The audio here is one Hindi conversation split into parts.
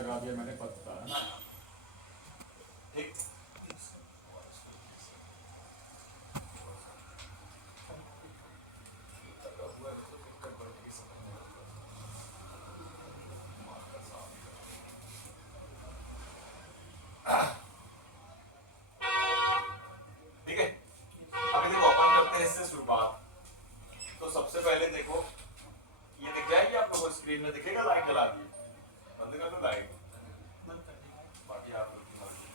लगा दिया मैंने पत्ता, है ना। ठीक, ठीक है। अभी देखो अपन करते हैं इससे शुरुआत। तो सबसे पहले देखो ये दिख जाएगी आपको, स्क्रीन में दिखेगा, लाइट जला दी, बंद कर दो लाइट, बाकी आप लोग की मर्जी।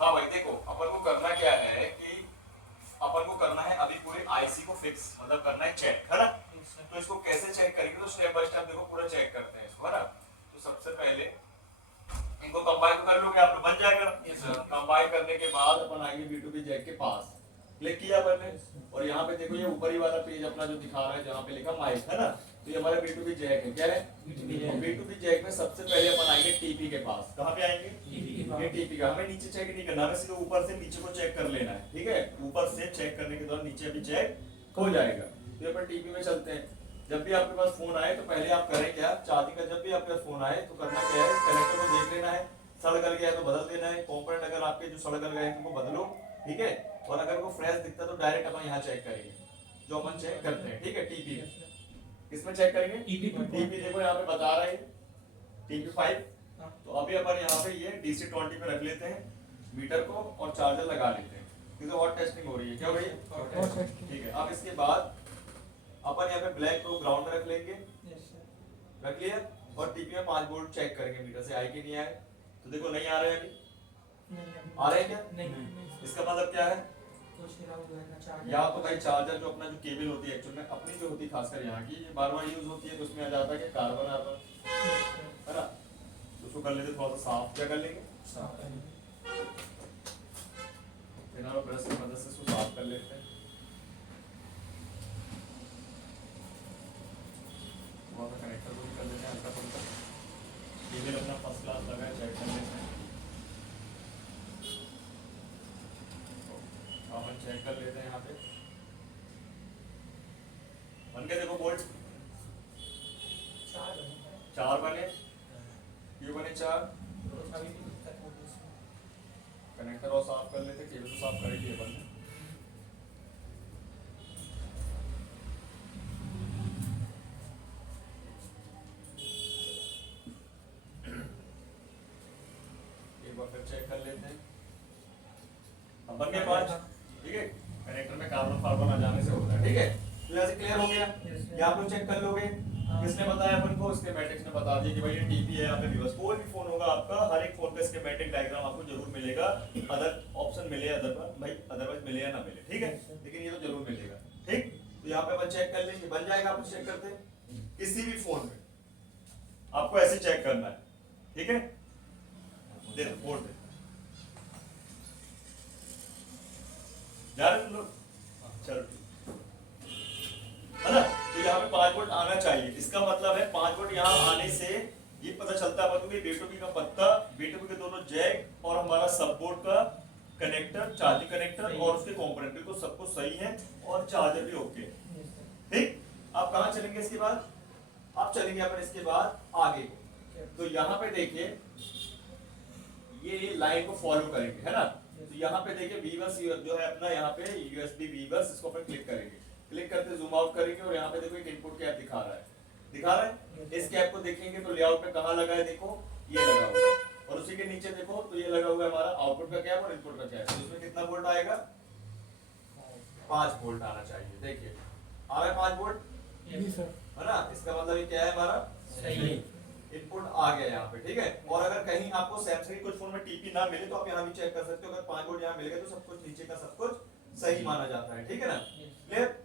हाँ भाई देखो अपन को करना क्या है कि अपन को करना है अभी पूरे आईसी को फिक्स, मतलब करना है चेक, है ना। तो इसको कैसे चेक करेंगे, तो स्टेप बाय स्टेप देखो पूरा चेक करते हैं इसको, है ना। तो सबसे पहले इनको कंबाइन कर लोगे आप, बन जाएगा। कंबाइन करने के बाद अपन आएंगे B2B जैक के पास, क्लिक किया अपन ने, और यहाँ पे देखो ये ऊपर ही वाला पेज अपना जो दिखा रहा है जहाँ पे लिखा माइक, है ना। तो ये हमारा B2B जैक है, क्या है B2B जैक में सबसे पहले अपन आएंगे टीपी के पास। कहाँ पे आएंगे, ये टीपी का। हमें नीचे चेक नहीं करना, हमें सीधे ऊपर से नीचे को चेक कर लेना है, ठीक है। ऊपर से चेक करने के दौरान नीचे भी चेक हो जाएगा। तो अपन टीपी में चलते हैं। जब भी आपके पास फोन आए तो पहले आप करें क्या, चार्जिंग का जब भी आपके पास फोन आए तो करना क्या है, कनेक्टर को देख लेना है, सड़ गल गया है तो बदल देना है। कंपोनेंट अगर आपके जो सड़ गल गए हैं तो उनको बदलो, ठीक है। और अगर वो फ्रेश दिखता है तो डायरेक्ट अपन यहाँ चेक करेंगे, जो अपन चेक करते हैं, ठीक है। टीपी किसमें चेक करेंगे, टीपी देखो यहाँ पे बता रहा है TP5। तो अभी अपन यहाँ पे ये DC20 पे रख लेते हैं मीटर को और चार्जर लगा लेते हैं, क्योंकि हॉट टेस्टिंग हो रही है, क्या भाई, ठीक है। अब इसके बाद अपन यहाँ पे ब्लैक को ग्राउंड में रख लेंगे, रख लिया। और टीपी में 5 वोल्ट चेक करेंगे मीटर से, आए कि नहीं आए। तो देखो नहीं आ रहे हैं, अभी आ रहे हैं क्या, नहीं। इसका मतलब क्या है, या तो भाई चार्जर जो अपना जो केबल होती है एक्चुअल में अपनी जो होती है खासकर यहाँ की बार बार यूज होती है, तो उसमें आ जाता है कि कार्बन आर्बन, है ना। तो उसको कर लेते थोड़ा सा साफ, क्या कर लेंगे, बिना ब्रश की मदद से उसको साफ कर लेते हैं। थोड़ा सा कनेक्टर को भी कर लेते हैं हल्का फुल्का, केबल अपना फर्स्ट क्लास लगा है, चेक कर लेते हैं। अपन चेक कर लेते हैं यहाँ पे बन के, देखो बोल्ट 4 बने, ये बने 4। कनेक्टर और साफ कर लेते, केबल तो साफ कर ही लिए अपन ने। एक बार फिर चेक कर लेते हैं, अब बन गए 5, ठीक है। कनेक्टर में कार्बन फार्बन आ जाने से होता है, ठीक है। तो यहाँ से क्लियर हो गया, ये आप लोग चेक कर लोगे। किसने बताया अपन को, स्कीमेटिक्स ने बता दिया कि भाई ये टीपी है, यहाँ पे रिवर्स। कोई भी फोन होगा आपका, हर एक फोन का स्कीमेटिक डायग्राम आपको जरूर मिलेगा, अदर ऑप्शन मिले अदर पर भाई, अदरवाइज मिले या ना मिले, ठीक है, लेकिन ये तो जरूर मिलेगा, ठीक। तो यहाँ पे अपन चेक कर लेंगे, बन जाएगा। आप चेक करते हैं किसी भी फोन में आपको ऐसे चेक करना है, ठीक है। दे दो बोर्ड पे जा रहे तुम लोग, चलो है ना। तो यहाँ पे 5 वोल्ट आना चाहिए, इसका मतलब है 5 वोल्ट यहाँ आने से ये पता चलता है कि B2B का पत्ता, B2B के दोनों जैक और हमारा सब बोर्ड का कनेक्टर, चार्जिंग कनेक्टर और उसके कंपोनेंट बिल्कुल सब कुछ सही है, और चार्जर भी ओके, ठीक। आप कहाँ चलेंगे इसके बाद, आप चलेंगे अपन इसके बाद आगे। तो यहाँ पे देखिए ये लाइन को फॉलो करेंगे, है ना। तो यहाँ पे देखिए वीवर्स जो है अपना, यहाँ पे USB वीवर्स, इसको अपन क्लिक करेंगे। क्लिक करते जूम आउट करेंगे और यहाँ पे देखो एक इनपुट कैप दिखा रहा है। इस कैप को देखेंगे तो लेआउट में कहाँ लगा है, देखो ये लगा हुआ है, और उसी के नीचे देखो तो ये लगा हुआ है हमारा आउटपुट का कैप और इनपुट का कैप। तो इसमें कितना वोल्ट आएगा, 5 वोल्ट आना चाहिए। देखिए आ रहा है 5 वोल्ट, है ना। इसका मतलब ये क्या है, हमारा सही इनपुट आ गया यहाँ पे, ठीक है। और अगर कहीं आपको सैमसंग के कुछ फोन में टीपी ना मिले तो आप यहाँ भी चेक कर सकते हो, अगर 5 वोल्ट यहाँ मिलेगा तो सब कुछ नीचे का सब कुछ सही माना जाता है, ठीक है ना। क्लियर।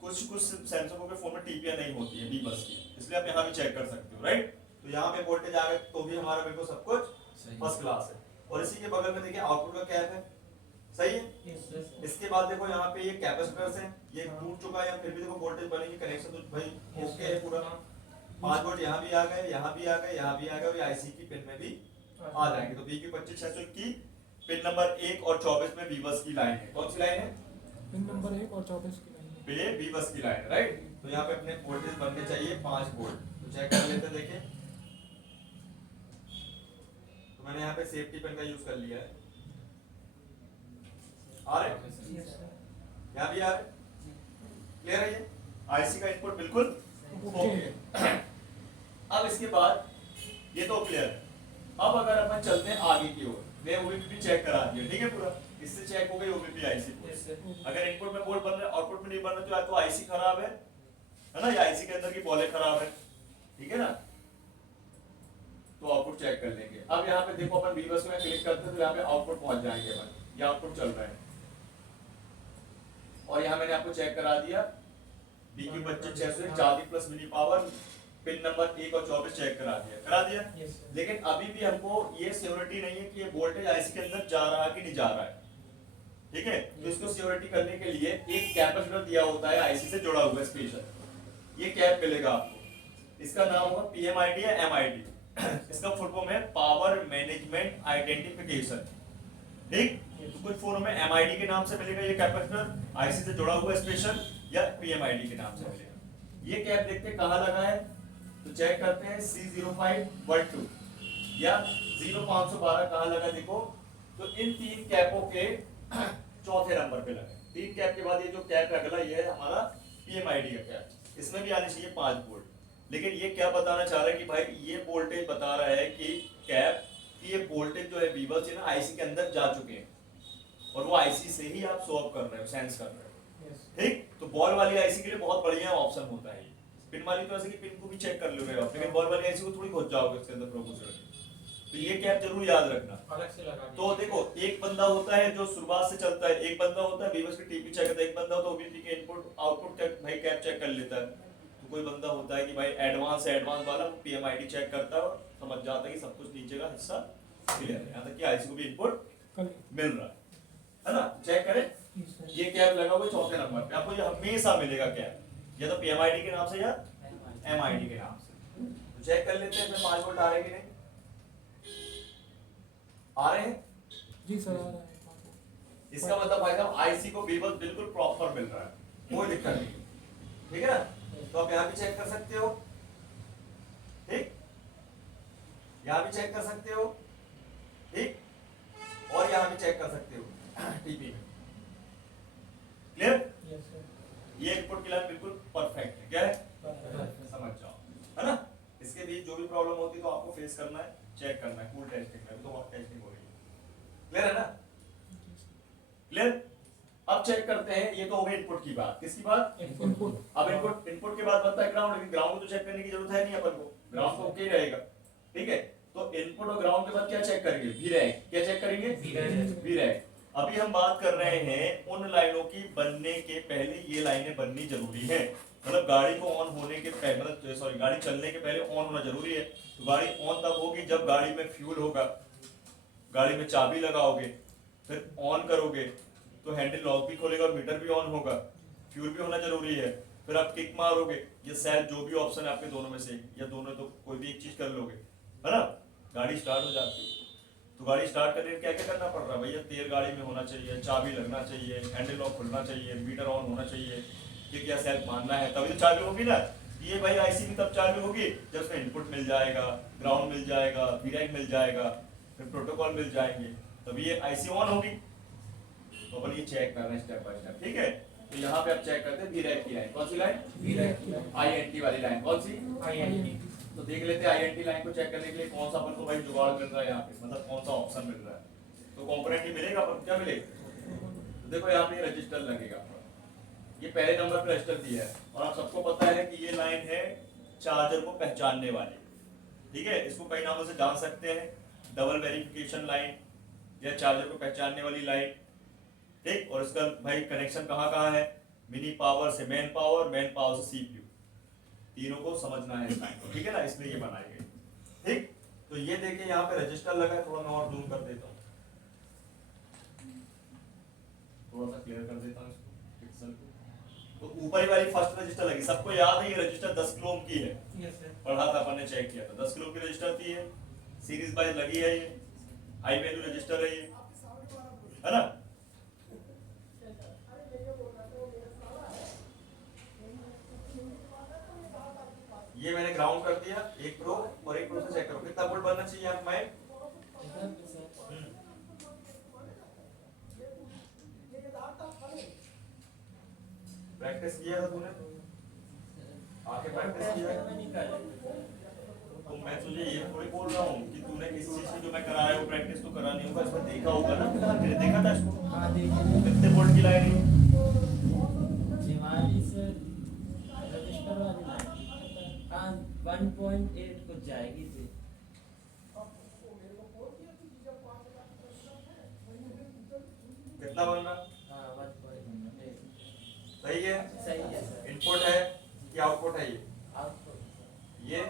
कुछ सैमसंग के फोन में टीपी नहीं होती है, बी बस की, इसलिए आप यहाँ भी चेक कर सकते हो, राइट। तो यहाँ पे वोल्टेज आ गया तो भी हमारा बिल्कुल सब कुछ फर्स्ट क्लास है। और इसी के बगल में देखिए आउटपुट का कैप है, सही है। इसके बाद देखो यहाँ पे ये कैपेसिटर्स हैं, ये टूट चुका है, फिर भी देखो वोल्टेज बनेगी, कनेक्शन तो भाई ओके है पूरा। 5 वोल्ट यहाँ भी आ गए, यहाँ भी आ गए, यहाँ भी आ गए, और आईसी की पिन में भी आ जाएंगे। तो BQ25600 की पिन नंबर 1 और 24 में वीवर्स की लाइन है। कौन सी लाइन है, पिन नंबर 1 और 24 की लाइन पे वीवर्स की लाइन, राइट। तो यहाँ पे अपने वोल्टेज बनने चाहिए 5 वोल्ट। तो चेक कर लेते हैं, देखिए तो मैंने यहाँ पे सेफ्टी पिन का यूज कर लिया है। आ रहे यहाँ भी आ रहे, क्लियर है? ये आईसी का इनपुट बिल्कुल ओके। अब इसके बाद ये तो क्लियर है। अब अगर अपन चलते हैं आगे की ओर, मैं ओबीपी भी चेक करा दिया, ठीक है पूरा, इससे चेक हो गई ओबीपी आईसी। अगर इनपुट में वोल्ट बन रहा है आउटपुट में नहीं बन रहा, तो या तो आईसी खराब है ना, या आईसी के अंदर की बॉलें खराब है, ठीक है ना। तो आउटपुट चेक कर लेंगे। अब यहाँ पे देखो अपन वीवर्स में क्लिक करते हैं तो यहाँ पे आउटपुट पहुंच जाएंगे अपन, ये आउटपुट चल रहा है। और यहाँ मैंने आपको चेक करा दिया BQ 25 charging plus mini power pin number 1 और 24 चेक करा दिया। लेकिन अभी भी हमको ये सिक्योरिटी नहीं है कि ये वोल्टेज आईसी के अंदर जा रहा है कि नहीं जा रहा है, ठीक है। तो इसको सिक्योरिटी करने के लिए एक कैपेसिटर दिया होता है आईसी से जुड़ा हुआ स्पेशल, ये कैप मिलेगा आपको, इसका नाम होगा PMID या MID। इसका फुल फॉर्म है पावर मैनेजमेंट आइडेंटिफिकेशन, ठीक। तो कुछ फोनों में MID के नाम से मिलेगा ये कैपेसिटर, आईसी से जुड़ा हुआ स्पेशल, या PMID के नाम से मिलेगा। ये कैप देखते हैं कहाँ लगा है, तो चेक करते हैं C0512 या 0512 कहाँ लगा देखो। तो इन 3 कैपों के चौथे नंबर पे लगा। 3 कैप के बाद ये जो कैप है अगला, ये है हमारा PMID का कैप, इसमें भी आने चाहिए 5 वोल्ट। लेकिन ये क्या बताना चाह रहा है कि भाई ये वोल्टेज बता रहा है कि कैप कि ये वोल्टेज जो है वीवर्स है ना आईसी के अंदर जा चुके हैं, और वो आईसी से ही आप शो अप कर रहे हो, सेंस कर रहे हो, ठीक। तो बॉल वाली आईसी के लिए बहुत बढ़िया ऑप्शन होता है। पिन वाली तो ऐसे कि पिन को भी चेक कर लोगे आप, लेकिन बॉल वाली आईसी को थोड़ी खोज जाओगे उसके अंदर प्रोपोजल। तो ये कैप जरूर याद रखना अलग से लगा। तो देखो एक बंदा होता है जो शुरुआत से चलता है, एक बंदा होता है वीवर्स की टीपी चेक करता है, एक बंदा होता है ओबीपी के इनपुट आउटपुट चेक भाई कैप चेक कर लेता है। तो कोई बंदा होता है कि भाई एडवांस वाला PMID चेक करता है और समझ जाता है कि सब कुछ नीचे का हिस्सा क्लियर है, यहाँ तक कि आईसी को भी इनपुट मिल रहा है ना। चेक करें, ये कैप लगा हुआ है चौथे नंबर पे, आपको ये हमेशा मिलेगा कैप, या तो PMID के नाम से या MID के नाम से। तो चेक कर लेते हैं इसमें 5 वोल्ट आ रहे हैं कि नहीं, आ रहे हैं जी सर, आ रहा है। इसका मतलब भाई साहब आईसी को वीवर्स बिल्कुल प्रॉपर मिल रहा है, कोई दिक्कत नहीं, ठीक है ना। तो आप यहाँ भी चेक कर सकते हो, ठीक, यहाँ भी चेक कर सकते हो, ठीक, और यहाँ भी चेक कर सकते हो टीपी में, क्लियर। ये इनपुट की लाइन बिल्कुल परफेक्ट है, क्या है, समझ जाओ, है ना। इसके बीच जो भी प्रॉब्लम होती है तो आपको फेस करना है, चेक करना है, कूल टेस्टिंग में तो आप टेस्टिंग हो रही है, क्लियर है ना, क्लियर। अब चेक करते हैं, ये तो हो गई इनपुट की बात, किसकी बात, इनपुट। अब इनपुट के बाद बनता है ग्राउंड, लेकिन ग्राउंड को तो चेक करने की जरूरत है नहीं अपन को, ग्राउंड तो ओके रहेगा, ठीक है। तो इनपुट और ग्राउंड के बाद क्या चेक करेंगे, वीरैक, क्या चेक करेंगे, वीरैक। अभी हम बात कर रहे हैं उन लाइनों की बनने के पहले, ये लाइनें बननी जरूरी है, मतलब गाड़ी को ऑन होने के पहले, मतलब सॉरी गाड़ी चलने के पहले ऑन होना जरूरी है। तो गाड़ी ऑन तब होगी जब गाड़ी में फ्यूल होगा, गाड़ी में चाबी लगाओगे, फिर ऑन करोगे तो हैंडल लॉक भी खोलेगा, मीटर भी ऑन होगा, फ्यूल भी होना जरूरी है, फिर आप किक मारोगे, ये शायद जो भी ऑप्शन है आपके दोनों में से, या दोनों तो कोई भी एक चीज कर लोगे, है ना, गाड़ी स्टार्ट हो जाती है। तो गाड़ी स्टार्ट करने के क्या क्या करना पड़ रहा है भैया, तेल गाड़ी में होना चाहिए, चाबी लगना चाहिए, हैंडल लॉक खुलना चाहिए, मीटर ऑन होना चाहिए, ये क्या सेल्फ मानना है, तभी तो चालू होगी ना। ये भाई आईसी भी तब चालू होगी जब उसमें इनपुट मिल जाएगा, ग्राउंड मिल जाएगा, वीरैक मिल जाएगा, फिर प्रोटोकॉल मिल जाएंगे, तभी ये आईसी ऑन होगी। तो अपन ये चेक करना है स्टेप बाय स्टेप, ठीक है। तो यहाँ पे आप चेक करते हैं वीरैक की लाइन, कौन सी लाइन, INT वाली लाइन, कौन सी, INT। तो देख लेते हैं INT लाइन को चेक करने के लिए कौन सा अपन को भाई जुगाड़ मिल रहा है यहाँ पे, मतलब कौन सा ऑप्शन मिल रहा है। तो कंपोनेंट ही मिलेगा अपन, क्या मिलेगा, तो देखो यहाँ पे रजिस्टर लगेगा, ये पहले नंबर पे रजिस्टर दिया है, और आप सबको पता है कि ये लाइन है चार्जर को पहचानने वाली, ठीक है। इसको कई नामों से जान सकते हैं, डबल वेरिफिकेशन लाइन या चार्जर को पहचानने वाली लाइन, ठीक। और इसका भाई कनेक्शन कहाँ कहाँ है, मिनी पावर से मेन पावर, मेन पावर से CPU, तीनों को समझना है इस लाइन को, ठीक है ना, इसलिए ये बनाई गई, ठीक। तो ये देखिए यहाँ पे रजिस्टर लगा है, थोड़ा मैं और जूम कर देता हूँ, थोड़ा सा क्लियर कर देता हूँ इसको पिक्सल को। तो ऊपर वाली फर्स्ट रजिस्टर लगी, सबको याद है ये रजिस्टर 10 किलो ओम की है, पढ़ा था अपन ने, चेक किया था, 10 किलो की रजिस्टर थी, ये सीरीज वाइज लगी है, ये हाई वैल्यू रजिस्टर है ये, है ना। ये मैंने ग्राउंड कर दिया, एक प्रो और एक प्रो से चेक करो कितना वोल्ट बनना चाहिए आप माइक। प्रैक्टिस किया था तूने, आके प्रैक्टिस किया। तो मैं तुझे ये थोड़ी बोल रहा हूँ कि तूने इस चीज की जो मैं कराया हूँ प्रैक्टिस तो करानी होगा, इसमें देखा होगा ना, फिर देखा था इसको। हाँ देखिए कितने वोल्ट की लाइन है? शिवाली से रजिस्टर वाली लाइन 1.8 कुछ जाएगी थी। कितना बन रहा? हाँ 1.8 सही है। सही है सर। इनपुट है कि आउटपुट है? आउटपुट ये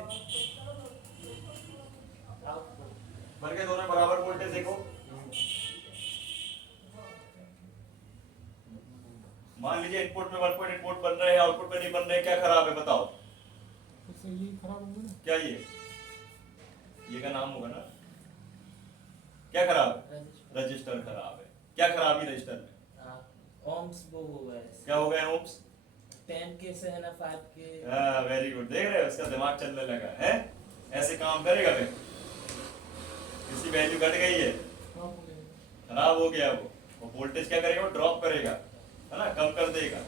आउटपुट बन के दोनों बराबर वोल्टेज देखो। मान लीजिए इनपुट में 1.8 वोल्ट बन रहे हैं, आउटपुट में नहीं बन रहे, क्या खराब है बताओ? तो सही खराब होगा ना। क्या ये का नाम होगा ना, क्या खराब है? रजिस्टर रजिस्टर खराब है। क्या खराबी रजिस्टर में? ओम्स वो हो गए। क्या हो गया ओम्स? 10 के से है ना 5 के। वेरी गुड, देख रहे हो इसका दिमाग चलने लगा है। ऐसे काम करेगा फिर, इसकी वैल्यू घट गई है, खराब हो गया। खराब हो गया वो वोल्टेज क्या करेगा, वो ड्रॉप करेगा, है ना, कम कर देगा,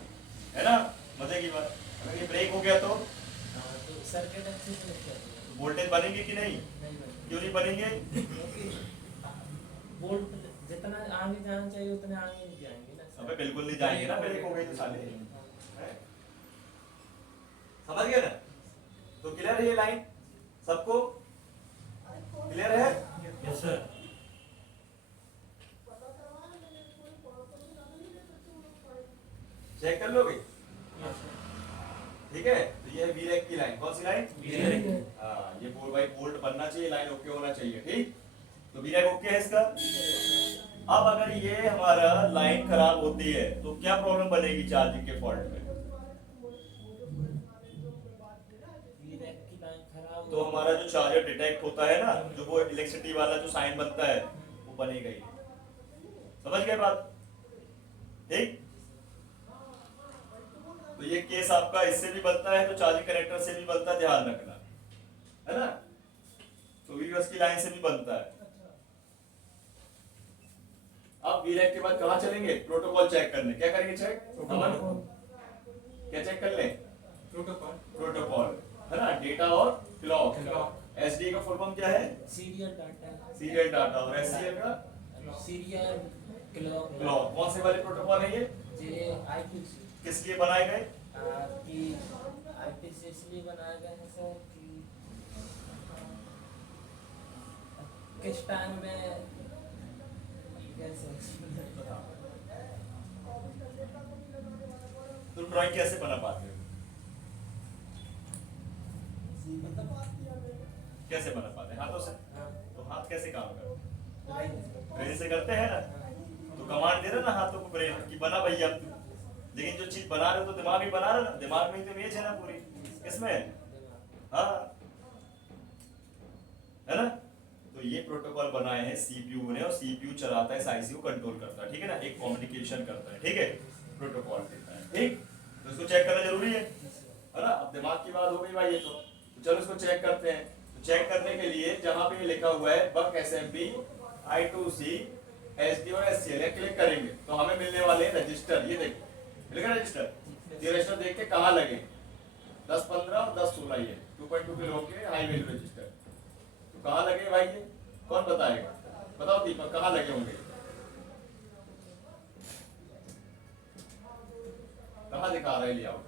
है ना। मजे की बात। अगर ये ब्रेक हो गया तो तो सर्किट अच्छे से नहीं चलेगा। वोल्टेज बनेंगे कि नहीं? नहीं बनेगा। क्यों नहीं बनेंगे? क्योंकि वोल्ट जितना आगे जाना चाहिए उतने आगे नहीं जाएंगे ना। अबे बिल्कुल नहीं जाएंगे ना, ब्रेक हो गई तो साले, हैं? समझ गए ना? तो क्लियर है ये लाइन सबको? क्लियर है? Yes sir. चेक कर लोगे? ठीक है, तो ये है वीरेक की लाइन। कौन सी लाइन? वीरेक। हाँ, ये वोल्ट बनना चाहिए, लाइन ओके होना चाहिए, ठीक। तो वीरेक ओके है इसका। अब अगर ये हमारा लाइन खराब होती है तो क्या प्रॉब्लम बनेगी चार्जिंग के फॉल्ट में? वीरेक की लाइन खराब तो हमारा जो चार्जर डिटेक्ट होता है ना, जो वो इलेक्ट्रिसिटी वाला जो साइन बनता है वो बनेगा ही। समझ गए बात? ठीक। तो ये केस आपका इससे भी बनता है, तो चार्जिंग कनेक्टर से भी बनता है, ध्यान रखना, है ना। तो वीवीएस की लाइन से भी बनता है। अब वीरेक के बाद कहां चलेंगे? प्रोटोकॉल चेक करने। क्या करेंगे चेक? प्रोटोकॉल। क्या चेक कर लें? प्रोटोकॉल। प्रोटोकॉल, है ना, डेटा और क्लॉक। एसडी का फुल फॉर्म क्या है? Serial data. Serial data. और एससीएल का? Serial clock. क्लॉक। कौन से वाले प्रोटोकॉल है ये? जे आईपीसी किस लिए बनाए गए? कि आईपीसी इसलिए बनाया गया है सर कि किस टाइम में कैसे तुम ड्राइंग कैसे बना पाते हो? कैसे बना पाते हैं? हाथों से। तो हाथ कैसे काम करते हैं? ब्रेन से करते हैं ना। तो कमांड दे रहे ना हाथों को ब्रेन की बना भैया तू। लेकिन जो चीज बना रहे हो तो दिमाग ही बना रहे ना, दिमाग में ही तो इमेज है ना पूरी। किसमें? हाँ, है ना। तो ये प्रोटोकॉल बनाए हैं सीपीयू ने, और सीपीयू चलाता है, आईसी को कंट्रोल करता है, ठीक है ना, एक कम्युनिकेशन करता है, ठीक है, प्रोटोकॉल देता है, ठीक। तो इसको चेक करना जरूरी है ना। अब दिमाग की बात हो गई भाई ये तो चलो इसको चेक करते हैं। तो चेक करने के लिए जहां पे ये लिखा हुआ है बक एसएमपी I2C SD और SCL क्लिक करेंगे तो हमें मिलने वाले हैं रजिस्टर। ये देखो लिखा रजिस्टर। ये रजिस्टर देख के कहाँ लगे? 10 15 और 10 16 ये 2.2 किलो के हाई वैल्यू रजिस्टर। तो कहाँ लगे भाई? ये कौन बताएगा? बताओ दीपक, कहाँ लगे होंगे? कहाँ दिखा रहा है लेआउट?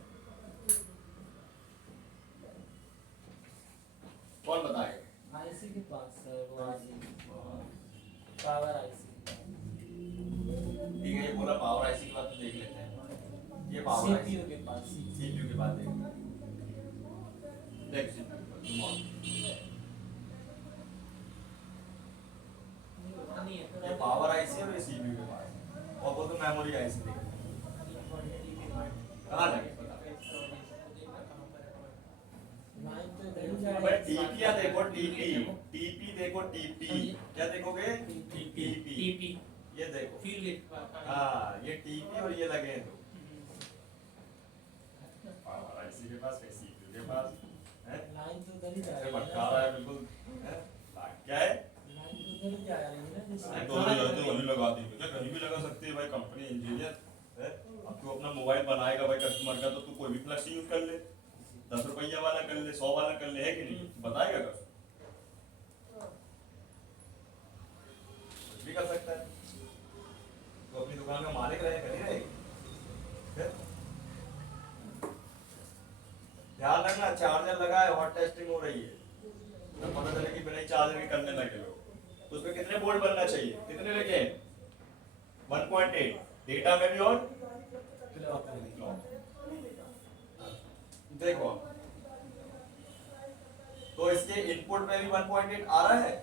कौन बताएगा? आईसी के पास सर, वो आईसी पावर आईसी। ठीक है, ये बोला पावर आईसी की बात तो देख लेते हैं। ये पावर आईसी सीपीयू के पास। सीपीयू की बात देख सीपीयू ये पावर आईसी और ये सीपीयू के पास, और वो तो मेमोरी आईसी देख कहाँ लगे पता। टीपी देखो, टीपी टीपी देखो, टीपी क्या देखोगे? टीपी ये देखो। हाँ, ये टीपी और ये लगे हैं तो पावर आईसी के पास, सीपीयू के पास। हैं? लाइन तो उधर ही जा ऐसे रही है भटका रहा है बिल्कुल, हैं? क्या है? लाइन तो उधर ही जा रही है ना जैसे लाइन तो उधर जाती है, वहीं लगा दी बेटा, कहीं भी लगा सकती है भाई, कंपनी इंजीनियर है। अब तू अपना मोबाइल बनाएगा भाई कस्टमर का, तो तू कोई भी फ्लैश यूज कर ले, 10 रुपया वाला कर ले, 100 वाला कर ले, है कि नहीं? बताएगा कब? कुछ भी कर सकता है। तो अपनी दुकान का मालिक रहेगा, नहीं रहेगा? ध्यान रखना, चार्जर लगा है, हॉट टेस्टिंग हो रही है, तो पता चले कि बिना चार्जर के करने लगे लोग। तो उसमें कितने वोल्ट बनना चाहिए? कितने लिखे? 1.8 डेटा में भी और देखो, तो इसके इनपुट में भी 1.8 आ रहा है,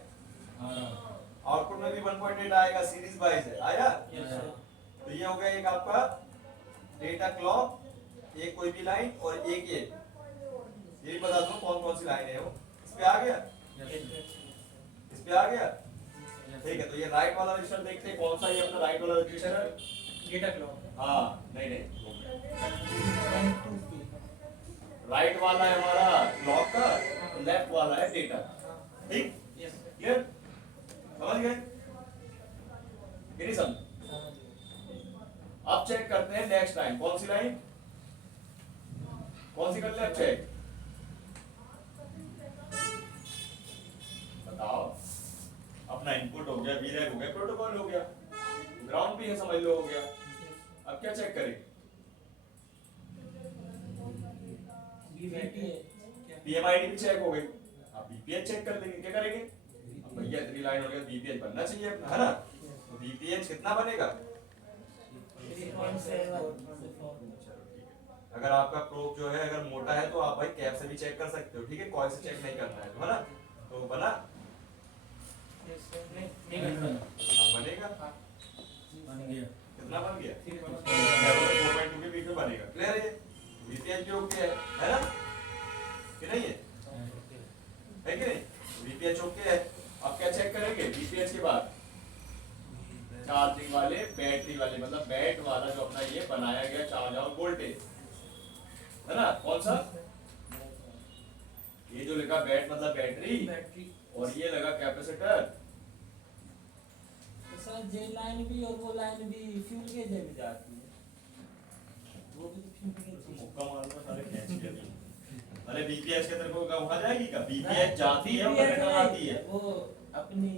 आउटपुट में भी 1.8 आएगा, सीरीज वाइज है, आया? तो ये हो गया एक आपका डेटा क्लॉक, एक कोई भी लाइन और एक ये भी बता दो कौन कौन सी लाइन है वो। इस पे आ गया, इस पे आ गया, ठीक है। तो ये राइट वाला रजिस्टर देखते हैं, कौन सा ये अपना राइट वाला रजिस्टर है? डेटा क्लॉक हाँ नहीं, राइट वाला है हमारा क्लॉक का, लेफ्ट वाला है डेटा, ठीक? क्लियर? समझ गए कि नहीं समझ? अब चेक करते हैं नेक्स्ट लाइन, कौन सी लाइन, कौन सी कर ले अब चेक, बताओ। अपना इनपुट हो गया, वीरैक हो गया, प्रोटोकॉल हो गया, ग्राउंड भी है, समझ लो हो गया। अब क्या चेक करें? पीएमआईडी भी चेक हो गई, अब बीपीएच चेक कर लेंगे। क्या करेंगे? अब भैया इतनी लाइन हो गया, बीपीएच बनना चाहिए अपना, है ना? तो बीपीएच कितना बनेगा? 3.7 अगर आपका प्रोब जो है अगर मोटा है तो आप भाई कैप से भी चेक कर सकते हो, ठीक है? कॉइल से चेक नहीं करना है, तो है ना? तो बना, बनेगा, कितना बन गया? 4.2 के बीच में बनेगा, क्लियर है? बीपीएच भी ओके है ना? कि नहीं है? है कि नहीं? बीपीएच ओके है। अब क्या चेक करेंगे बीपीएच के बाद? चार्जिंग वाले, बैटरी वाले, मतलब बैट वाला जो अपना ये बनाया गया चार्ज आउट वोल्टेज, है ना? कौन सा? ये जो लिखा बैट मतलब बैटरी, और ये लगा कैपेसिटर। सर जे लाइन भी और वो लाइन भी फ्यूल गेज में जाती है, वो भी तो फ्यूल गेज मुक्का मारना सारे खींच लिया। अरे बीपीएच के तेरे को कहा जाएगी क्या? बीपीएच जाती है और रिटर्न आती है, वो अपनी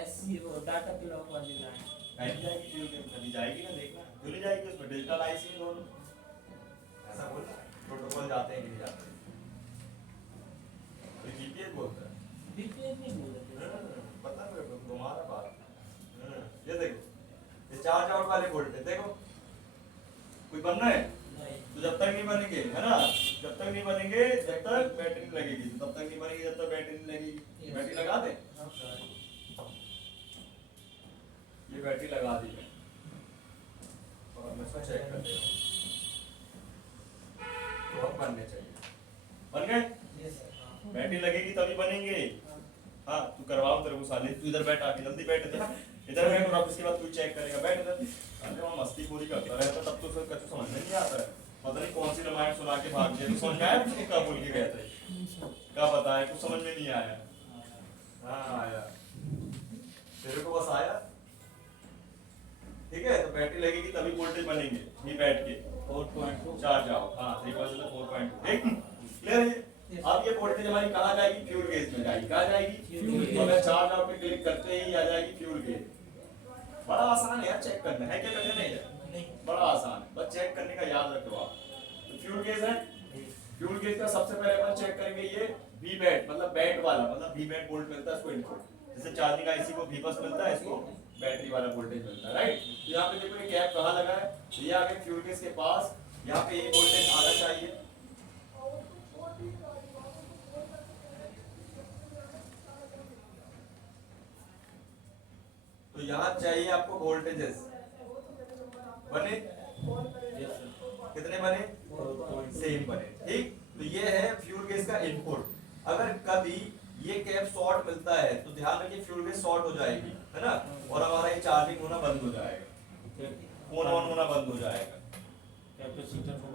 ऐसी वो डाटा क्लॉक वाली लाइन कहीं जाएगी, फ्यूल गेज कभी जाएगी ना, देखना क्यों नहीं जाएगी? उसमें डिजिटल आईसी दोनों, ऐसा बोलना प्रोटोकॉल जाते हैं कि नहीं जाते? तो बीपीएच बोलता है, बीपीएच नहीं बोलते पता मेरे को तुम्हारा बात। ये देखो, ये चार्ज आउट वाले वोल्टेज देखो, कोई बनना है नहीं। तो जब तक नहीं बनेंगे, है ना? जब तक नहीं बनेंगे, जब तक बैटरी नहीं लगेगी, तब तक नहीं बनेगी जब तक बैटरी नहीं लगेगी। बैटरी लगा दे, ये बैटरी लगा दी है और मैं इसको चेक कर दे तो अब बनने चाहिए, बन गए? बैटरी लगेगी तभी बनेंगे। हाँ तू करवाओ तेरे को साले, तू इधर बैठ, आके जल्दी बैठ इधर बैठ, और अब इसके बाद तू चेक करेगा, बैठ इधर। अरे वहाँ मस्ती पूरी करता रहता, तब तो उसे कुछ समझ में नहीं आता है, पता नहीं कौन सी रामायण सुना के भाग गया। समझ में आया क्या बोल के गया था? क्या पता है, कुछ समझ में नहीं आया। हाँ आया, तेरे को बस आया, ठीक है? तो बैटरी लगेगी तभी वोल्टेज बनेंगे, नहीं बैठ के 4.2 चार्ज आओ, हाँ 3% 4.2, ठीक? क्लियर है? अब ये वोल्टेज हमारी कहाँ जाएगी? फ्यूल गेज में जाएगी। कहाँ जाएगी? Fuel gauge. अगर चार्ज आउट पे क्लिक करते ही आ जाएगी फ्यूल गेज। बड़ा आसान है यार, चेक करना है, क्या कठिन नहीं है, बड़ा आसान है, बस चेक करने का याद रखो आप। तो फ्यूल गेज है, फ्यूल गेज का सबसे पहले अपन चेक करेंगे ये वी बैट, मतलब बैट वाला, मतलब वी बैट वोल्ट मिलता है इसको इनपुट, जैसे चार्जिंग आईसी को वी बस मिलता है, इसको बैटरी वाला वोल्टेज मिलता है, राइट? तो यहाँ पे देखो ये कैप कहाँ लगा है, ये आगे फ्यूल गेज के पास, यहाँ पे ये वोल्टेज आना चाहिए। तो यहाँ चाहिए आपको वोल्टेजेस बने, कितने बने? सेम बने, ठीक? तो ये है फ्यूल गेज का इनपुट। अगर कभी ये कैप शॉर्ट मिलता है तो ध्यान रखिए फ्यूल गेज शॉर्ट हो जाएगी, है ना? और हमारा ये चार्जिंग होना बंद हो जाएगा, फोन ऑन होना बंद हो जाएगा, कैपेसिटर को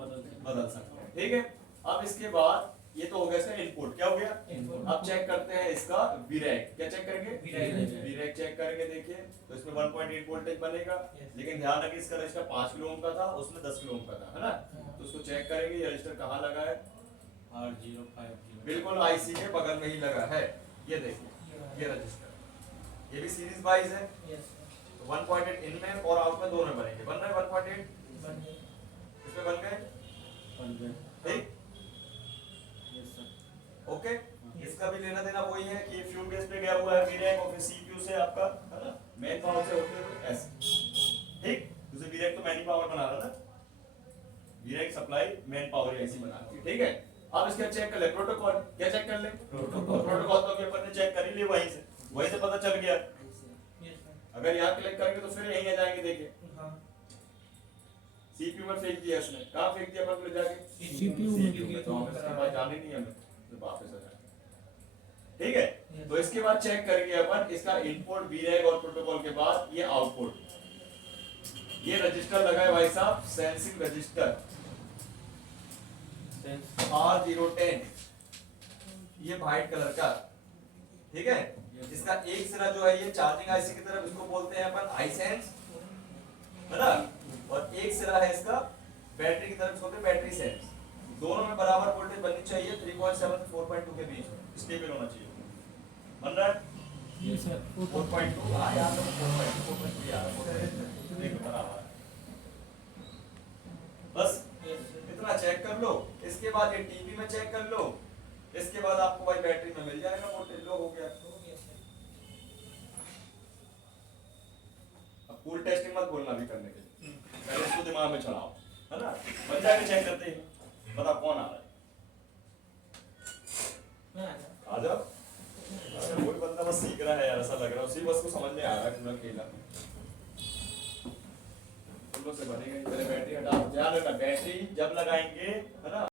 बदल सकते हैं, ठीक है? अब इसके बाद ये तो हो गया इसका इनपुट, क्या हो गया? इनपुट। अब चेक करते हैं इसका वीरैक, क्या चेक करेंगे? वीरैक। वीरैक चेक करेंगे, देखिए तो इसमें 1.8 वोल्टेज बनेगा, Yes. लेकिन ध्यान रखिए इसका रजिस्टर 5 किलो ओम का था, उसमें 10 किलो ओम का था, है ना? हाँ। तो उसको चेक करेंगे ये रजिस्टर कहाँ लगा है, R050 बिल्कुल आईसी के बगल में ही लगा है, ये देखिए ये रजिस्टर, ये भी सीरीज वाइज है, यस तो 1.8 इन में और आउट में दोनों में बनेंगे, बन रहा है 1.8, बन गए। इसमें बन गए, ठीक, यस सर ओके। इसका भी लेना देना वही है कि फ्यूल गैस पे गया हुआ है वीरैक और फिर सीपीयू से आपका, है ना, मेन पावर से होते हुए ऐसे, ठीक, दूसरे वीरैक तो मैनी पावर बना रहा ना, वीरैक सप्लाई मेन पावर ऐसी बनाती है, ठीक है। अब इसका चेक कर ले प्रोटोकॉल, क्या चेक कर ले? प्रोटोकॉल तो अपन ने चेक कर ही लिया, वहीं से पता चल गया। Yes sir. अगर यहाँ क्लिक करेंगे तो फिर यहीं आ जाएंगे, देखिए हाँ। सीपीयू में फेंक दिया इसने, कहाँ फेंक दिया अपन को ले जाके? CPU में। CPU में, तो हम इसके बाद जाने नहीं हमें, तो वापस आ जाए, ठीक है। तो इसके बाद चेक करेंगे अपन इसका इनपुट वीरैक और प्रोटोकॉल के बाद ये आउटपुट, ये रजिस्टर लगा है भाई साहब, सेंसिंग रजिस्टर R010, ये वाइट कलर का, ठीक है। इसका एक सिरा जो है ये चार्जिंग आईसी की तरफ, इसको बोलते हैं अपन आई सेंस, है ना, और एक सिरा है इसका बैटरी की तरफ, इसको बोलते हैं बैटरी सेंस। दोनों में बराबर वोल्टेज बननी चाहिए, 3.7 से 4.2 के बीच में स्टेबल होना चाहिए, बन रहा है ये सर 4.2, हाँ यार 4.2 यार, देखो बराबर, बस इतना चेक कर लो। इसके बाद ये टीवी में चेक कर लो, इसके बाद आपको भाई बैटरी में मिल जाएगा वोल्टेज, लो हो गया। अब पूरी टेस्टिंग मत बोलना भी करने के लिए, पहले इसको दिमाग में चढ़ाओ, है ना, बन जाएगा, चेक करते हैं, बताओ कौन आ रहा है, आ जाओ। अरे कोई बंदा बस सीख रहा है यार, ऐसा लग रहा है उसी बस को समझ में आ रहा है पूरा खेला, तुम लोग से बनेगा नहीं, पहले बैटरी हटाओ, ध्यान रखना बैटरी जब लगाएंगे, है ना,